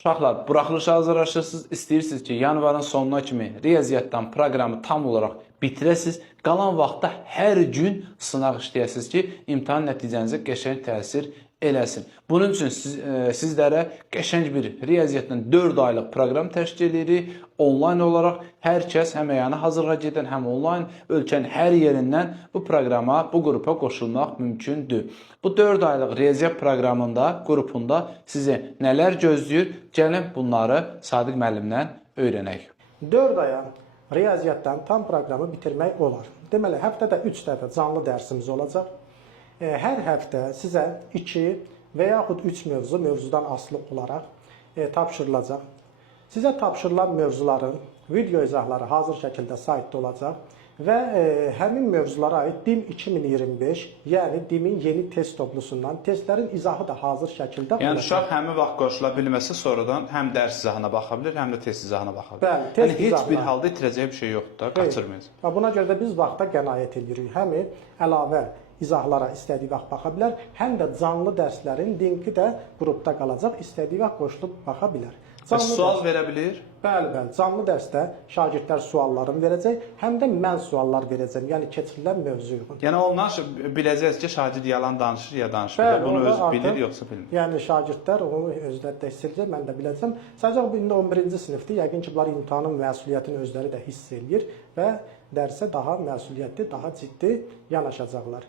Uşaqlar, buraxılışa hazırlaşırsınız, istəyirsiniz ki, yanvarın sonuna kimi riyaziyyatdan proqramı tam olaraq bitirəsiniz. Qalan vaxtda hər gün sınaq işləyəsiniz ki, imtahan nəticənizə qəşəng təsir eləsin. Bunun üçün sizlərə qəşəng bir riyaziyyatdan 4 aylıq proqram təşkil edirik. Onlayn olaraq hər kəs həm əyani hazırlığa gedən, həm onlayn ölkənin hər yerindən bu proqrama, bu qrupa qoşulmaq mümkündür. Bu 4 aylıq riyaziyyat proqramında, qrupunda sizi nələr gözləyir? Gəlin bunları Sadiq müəllimdən öyrənək. 4 aya riyaziyyatdan tam proqramı bitirmək olar. Deməli, həftədə 3 dəfə canlı dərsimiz olacaq. Hər həftə sizə 2 və yaxud 3 mövzudan asılı olaraq tapşırılacaq. Sizə tapşırılan mövzuların video izahları hazır şəkildə saytda olacaq və həmin mövzulara aid DİM 2025, yəni DİM-in yeni test toplusundan testlərin izahı da hazır şəkildə olacaq. Yəni uşaq həmin vaxt qoşula bilməsə sonradan həm dərs izahına baxa bilir, həm də test izahına baxa bilir. Bəli, test yəni, heç bir halda itirəcəyi bir şey yoxdur da, qaçırmayacaq. Buna görə də biz vaxta qənaət edirik. Həm əlavə izahlara istədiyi vaxt baxa bilər, həm də canlı dərslərin linki də qrupda qalacaq, istədiyi vaxt qoşulub baxa bilər. Sual verə bilir? Bəli. Canlı dərsdə şagirdlər suallarını verəcək, həm də mən suallar verəcəm, yəni keçirilən mövzuya uyğun. Yəni ondan biləcəksiniz ki, şagird yalan danışır ya danışmır. Bunu öz bilir yoxsa bilmir. Yəni şagirdlər onu özləri də hiss edəcək, mən də biləcəm. Sadəcə indi 11-ci sinifdir, yəqin ki, bunlar imtahanın məsuliyyətini özləri də hiss eləyir və dərsə daha məsuliyyətli, daha ciddi yanaşacaqlar.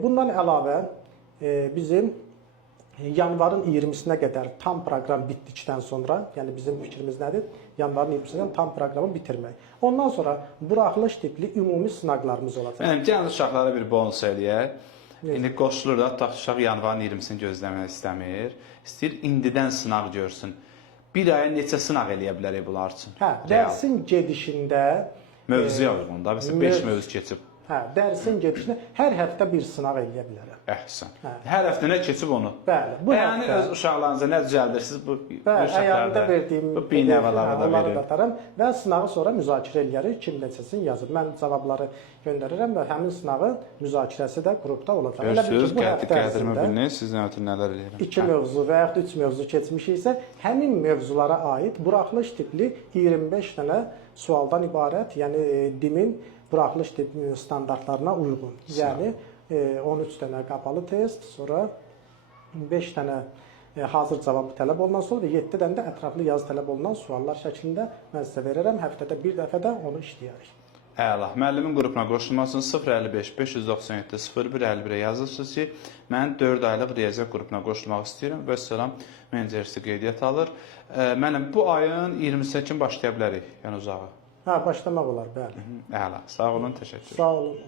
Bundan əlavə bizim yanvarın 20-sinə qədər tam proqram bitdikdən sonra, yəni bizim fikrimiz nədir? Yanvarın 20-sindən tam proqramı bitirmək. Ondan sonra buraxılış tipli ümumi sınaqlarımız olacaq. Gəlin uşaqlara bir bonus eləyək. İndi qoşulur da, tutaq uşaq yanvarın 20-sini gözləmək istəmir. İstəyir indidən sınaq görsün. Bir aya neçə sınaq eləyə bilərik bunlar üçün? Dərsin gedişində mövzuya uyğun da, məsələn 5 mövzu keçib. Dərsin gedişində hər həftə bir sınaq eləyə bilərəm. Əhsən. Hər həftə nə keçib onu? Bəli. Yəni öz uşaqlarınıza nə düzəldirsiniz bu uşaqlarda verdiyim bu binəvalara da verir. Atarım və sınağı sonra müzakirə eləyərik. Kim neçəsini yazır. Mən cavabları göndərirəm və həmin sınağın müzakirəsi də qrupda olacaq. Görürsünüz, qədrimə bilin, sizdən ötürü nələr eləyirəm. 2 mövzu və yaxud 3 mövzu keçmişiksə, həmin mövzulara aid buraxılış tipli 25 dənə sualdan ibarət, yəni DİM-in buraxılış tipi standartlarına uyğun. Yəni 13 dənə qapalı test, sonra 5 dənə hazır cavabı tələb olunan sual və 7 dənə də ətraflı yazı tələb olunan suallar şəklində mən sizə verərəm. Həftədə bir dəfə də onu işləyərik. Əla. Müəllimin qrupuna qoşulmasını 055 597 0151-ə yazırsınız ki, mən 4 aylıq riyaziyyat qrupuna qoşulmaq istəyirəm və salam menecerisi qeydiyyat alır. Müəllim, bu ayın 20-sinə kimi başlaya bilərik, yəni uzağı? Başlamaq olar, bəli. Əla. Sağ olun, təşəkkür. Sağ olun.